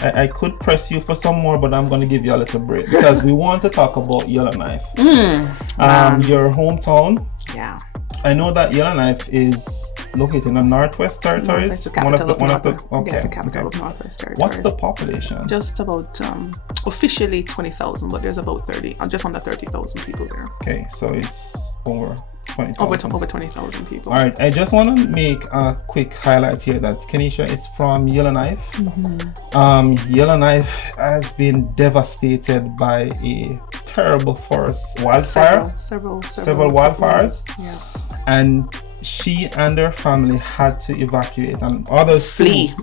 I could press you for some more, but I'm going to give you a little break because we want to talk about Yellowknife. Your hometown. Yeah. I know that Yellowknife is located in the Northwest Territories. The capital of Northwest Territories. What's the population? Just about officially 20,000, but there's about just under 30,000 people there. Okay, so it's over 20,000. Over 20,000 people. All right, I just want to make a quick highlight here that Kenisha is from Yellowknife. Yellowknife has been devastated by a terrible forest wildfire. Several wildfires. Yeah. And she and her family had to evacuate, and others flee.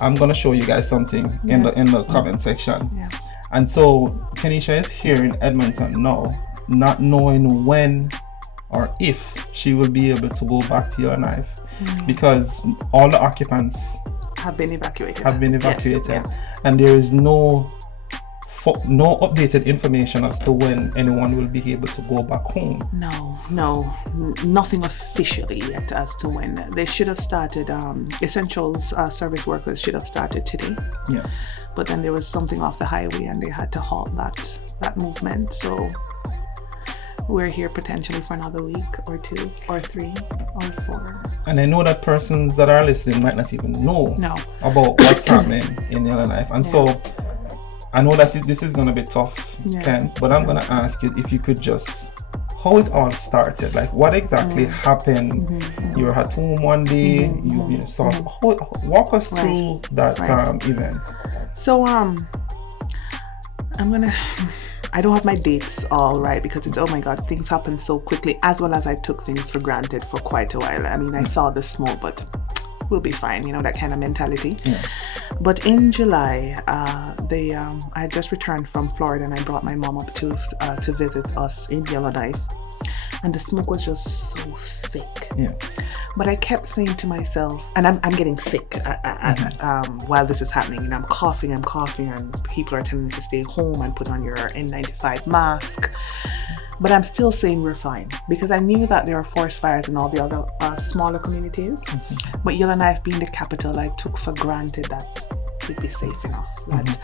I'm gonna show you guys something in the comment section. Yeah. And so Kenisha is here in Edmonton now, not knowing when or if she will be able to go back to Yellowknife because all the occupants have been evacuated. Yes. And there is no updated information as to when anyone will be able to go back home. No, nothing officially yet as to when. They should have started, essentials service workers should have started today. Yeah. But then there was something off the highway and they had to halt that movement. So we're here potentially for another week or 2 or 3 or 4. And I know that persons that are listening might not even know about what's happening in Yellowknife. And so I know that this is going to be tough, Ken, but I'm going to ask you if you could just, how it all started, like what exactly happened. You were at home one day, you saw, walk us through that event. So I don't have my dates all right because it's, oh my God, things happen so quickly, as well as I took things for granted for quite a while. I mean, I saw the smoke, but we'll be fine, that kind of mentality. Yeah. But in July, I had just returned from Florida and I brought my mom up to visit us in Yellowknife. And the smoke was just so thick. Yeah. But I kept saying to myself, and I'm getting sick while this is happening. I'm coughing, and people are telling me to stay home and put on your N95 mask. But I'm still saying we're fine because I knew that there are forest fires in all the other smaller communities. But Yellowknife being the capital, I took for granted that we'd be safe enough. That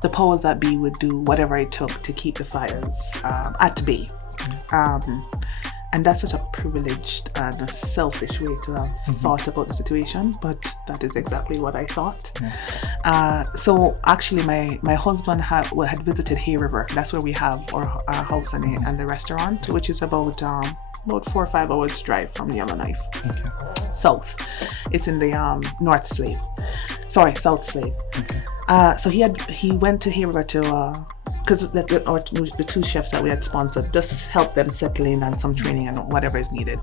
the powers that be would do whatever it took to keep the fires at bay. And that's such a privileged and a selfish way to have thought about the situation, but that is exactly what I thought. So actually my husband had visited Hay River. That's where we have our house and the restaurant, which is about 4 or 5 hours drive from Yellowknife. South. It's in the South Slave. So he went to Hay River to because the 2 chefs that we had sponsored just help them settle in on some training and whatever is needed.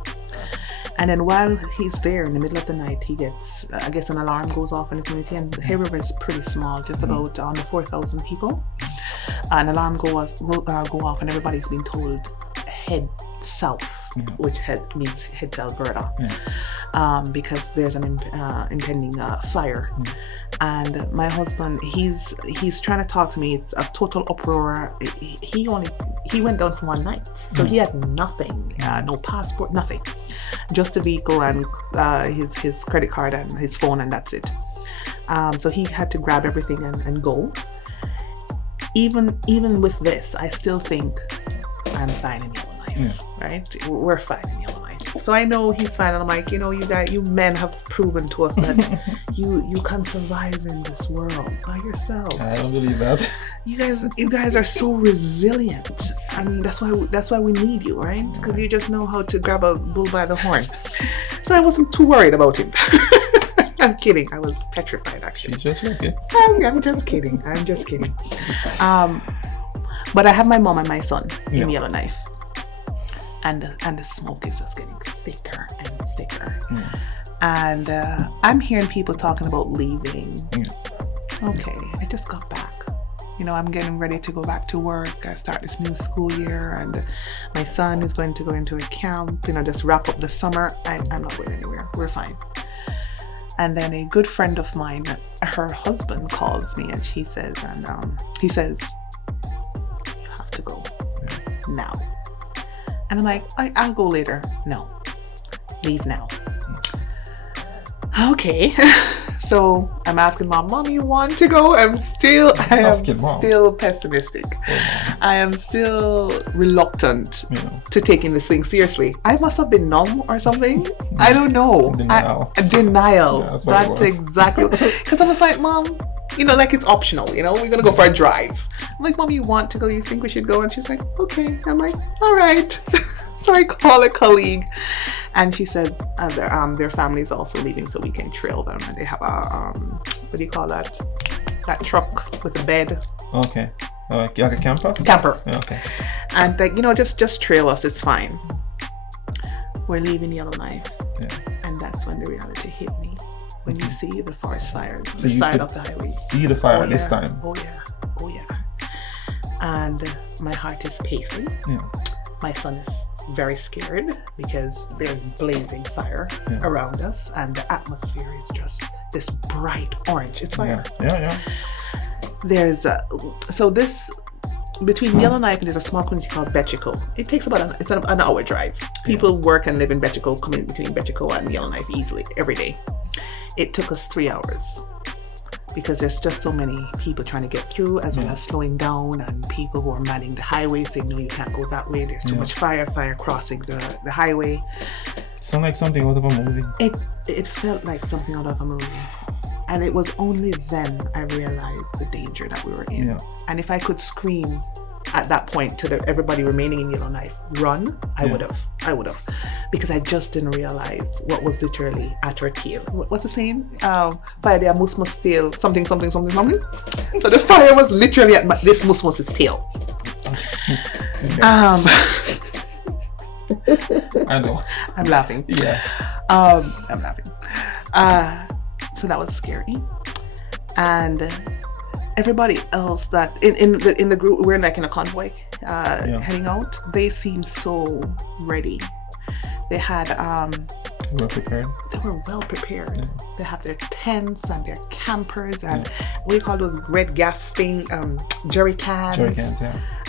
And then while he's there in the middle of the night, he gets, I guess, an alarm goes off in the community. And Hay River is pretty small, just about under 4,000 people. An alarm go off, and everybody's being told head south, which means head to Alberta, because there's an impending fire. And my husband, he's trying to talk to me. It's a total uproar. He went down for one night, so he had nothing, no passport, nothing, just a vehicle and his credit card and his phone, and that's it. So he had to grab everything and go. Even with this, I still think I'm fine in Yellowknife, right? We're fine in Yellowknife. So I know he's fine, and I'm like, you men have proven to us that you can survive in this world by yourselves. I don't believe that. You guys are so resilient. I mean, that's why we need you, right? Because you just know how to grab a bull by the horn. So I wasn't too worried about him. I'm kidding. I was petrified, actually. She's just okay. I'm just kidding. But I have my mom and my son in Yellowknife. And the smoke is just getting thicker and thicker. And I'm hearing people talking about leaving. Okay, I just got back. I'm getting ready to go back to work. I start this new school year, and my son is going to go into a camp, just wrap up the summer. I'm not going anywhere. We're fine. And then a good friend of mine, her husband calls me, and he says, you have to go now. And I'm like, I'll go later. No, leave now. Okay. So I'm asking Mom, you want to go? I am still pessimistic. I am still reluctant to taking this thing seriously. I must have been numb or something. I don't know. Denial. Yeah, that's exactly. Because I was like, Mom, like it's optional. We're going to go for a drive. I'm like, Mom, you want to go? You think we should go? And she's like, okay. I'm like, all right. So I call a colleague, and she said their family is also leaving, so we can trail them. And they have a what do you call that? That truck with a bed. Okay. Like a camper. Camper. Okay. And just trail us. It's fine. We're leaving Yellowknife, and that's when the reality hit me. When you see the forest fires on the side of the highway. See the fire this time. Oh yeah. And my heart is pacing. My son is very scared because there's blazing fire around us, and the atmosphere is just this bright orange. It's fire. There's between Yellowknife and there's a small community called Betchico. It takes about an hour drive. People work and live in Betchico, coming between Betchico and Yellowknife easily every day. It took us 3 hours because there's just so many people trying to get through, as well as slowing down, and people who are manning the highway saying, no, you can't go that way. There's too much fire crossing the highway. Sound like something out of a movie. It felt like something out of a movie. And it was only then I realized the danger that we were in. And if I could scream at that point to everybody remaining in Yellowknife, run, I would have. Because I just didn't realize what was literally at our tail. What's the saying? Fire there, moose tail, something. So the fire was literally at this moose tail. I know. I'm laughing. I'm laughing. So that was scary. And everybody else that in the group, we're like in a convoy heading out, they seem so ready. They had well prepared. They were well prepared. They have their tents and their campers and what do you call those red gas thing, jerry cans.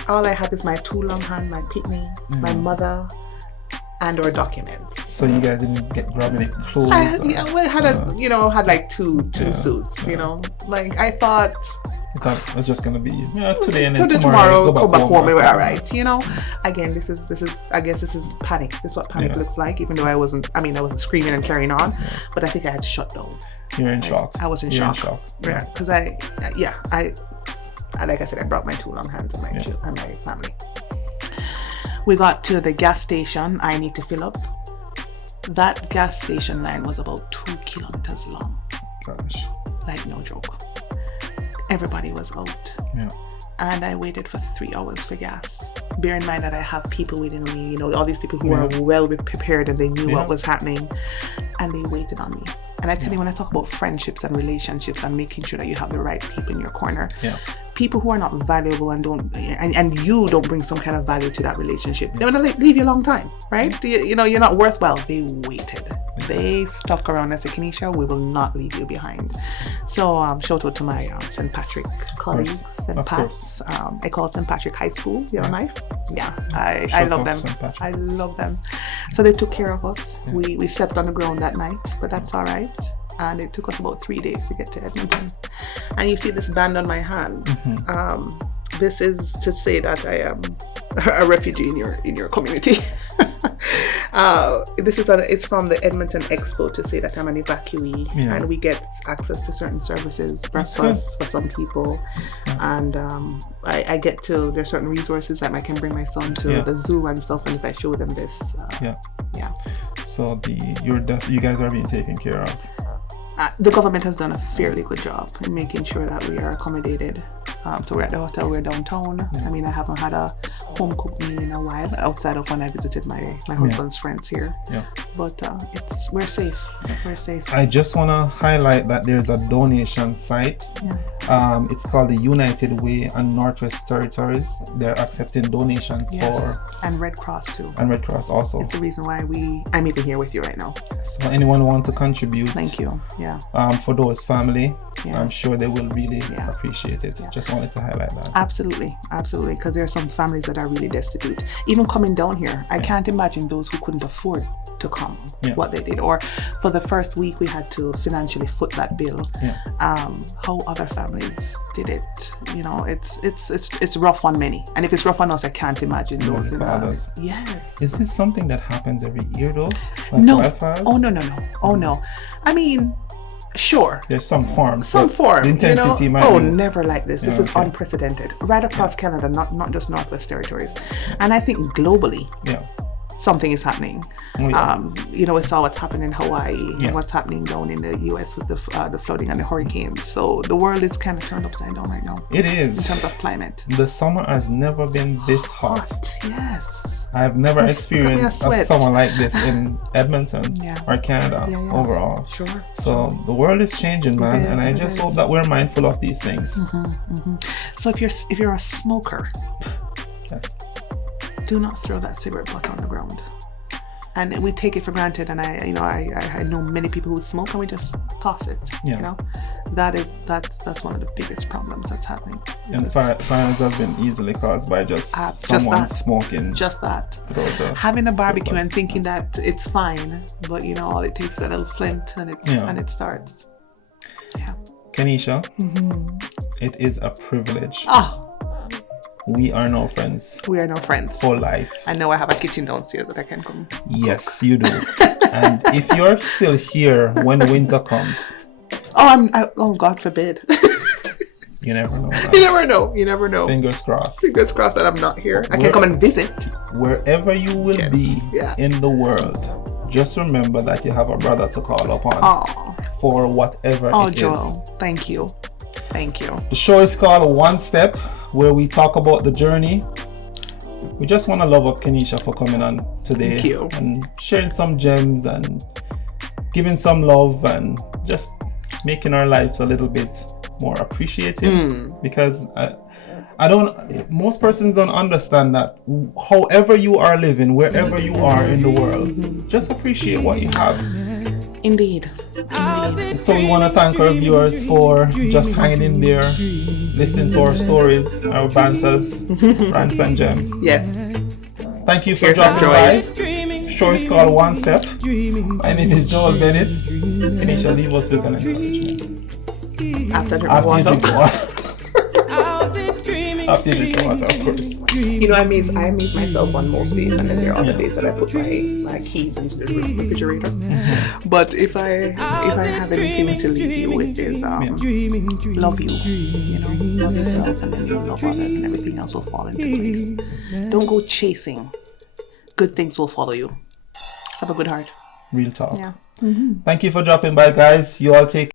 All I have is my tool on hand, my pitney, my mother, and our documents. So you guys didn't grab any clothes? We had had like two suits. Like I thought It's just gonna be today and till then the tomorrow, go come back home, we're back all right. You know, again, this is. I guess this is panic. This is what panic looks like. Even though I wasn't screaming and carrying on, but I think I had to shut down. You're in shock. I was in shock. Yeah, because I like I said, I brought my two long hands and my family. We got to the gas station. I need to fill up. That gas station line was about 2 kilometers long. Gosh. Like no joke. Everybody was out. Yeah. And I waited for 3 hours for gas. Bear in mind that I have people waiting on me, you know, all these people who are well prepared and they knew what was happening, and they waited on me. And I tell you, when I talk about friendships and relationships and making sure that you have the right people in your corner, people who are not valuable and and you don't bring some kind of value to that relationship, they're gonna leave you a long time, right? You know, you're not worthwhile. They waited. They stuck around and said, Kenisha, we will not leave you behind. So shout out to my St. Patrick colleagues, St. Pat's. I call it St. Patrick High School, your life. Yeah, I love them. I love them. So they took care of us. We slept on the ground that night, but that's all right. And it took us about 3 days to get to Edmonton. And you see this band on my hand. This is to say that I am a refugee in your community. It's from the Edmonton Expo to say that I'm an evacuee, and we get access to certain services, breakfast for some people, and I get to, there's certain resources that I can bring my son to the zoo and stuff, and if I show them this, So you guys are being taken care of. The government has done a fairly good job in making sure that we are accommodated. So we're at the hotel, we're downtown. I mean, I haven't had a home cooked meal in a while, outside of when I visited my husband's friends here. But we're safe. We're safe. I just want to highlight that there's a donation site. It's called the United Way and Northwest Territories. They're accepting donations for... And Red Cross too. And Red Cross also. It's the reason why I'm even here with you right now. So anyone want to contribute? Thank you. For those family, I'm sure they will really appreciate it. Just wanted to highlight that. Absolutely, because there are some families that are really destitute. Even coming down here, I can't imagine those who couldn't afford to come, what they did. Or for the first week, we had to financially foot that bill. How other families did it, you know, it's rough on many. And if it's rough on us, I can't imagine those in others. Yes. Is this something that happens every year though? Like no. wildfires? Oh no. I mean, sure. There's some forms. The intensity might be... never like this. This is unprecedented. Right across Canada, not just Northwest Territories. And I think globally, something is happening. We saw what's happening in Hawaii and what's happening down in the US with the flooding and the hurricanes. So the world is kind of turned upside down right now. It is. In terms of climate. The summer has never been this hot. Yes. I've never experienced a summer like this in Edmonton or Canada overall. Sure. So the world is changing, man, and I just hope that we're mindful of these things. So if you're a smoker, do not throw that cigarette butt on the ground. And we take it for granted, and I know many people who smoke and we just toss it. You know, that's one of the biggest problems that's happening. And fires have been easily caused by just someone smoking. Just that. Having a barbecue and thinking that it's fine, but all it takes is a little flint and it starts. Kenisha, it is a privilege. We are no friends. We are no friends. For life. I know I have a kitchen downstairs that I can come. Yes, you do. And if you're still here when winter comes. Oh, God forbid. You never know. You never know. Fingers crossed. Fingers crossed that I'm not here. I can come and visit. Wherever you will be in the world, just remember that you have a brother to call upon for whatever it is. Joel, thank you. The show is called One Step, where we talk about the journey. We just want to love up Kenisha for coming on today. Thank you. And sharing some gems and giving some love and just making our lives a little bit more appreciative. Because most persons don't understand that however you are living, wherever you are in the world, just appreciate what you have. Indeed. So we want to thank our viewers for just hanging in there, listening to our stories, our banters, rants and gems. Yes. Thank you for dropping by. Show is called One Step. My name is Joel Bennett. Kenisha, leave us with an encouragement. After the water. After you drink your water, of course. You know, I amaze myself on most days, and then there are other days that I put my keys into the refrigerator. But if I have anything to leave you with is love you. You know, love yourself, and then you love others, and everything else will fall into place. Don't go chasing. Good things will follow you. Have a good heart. Real talk. Yeah. Thank you for dropping by, guys. You all take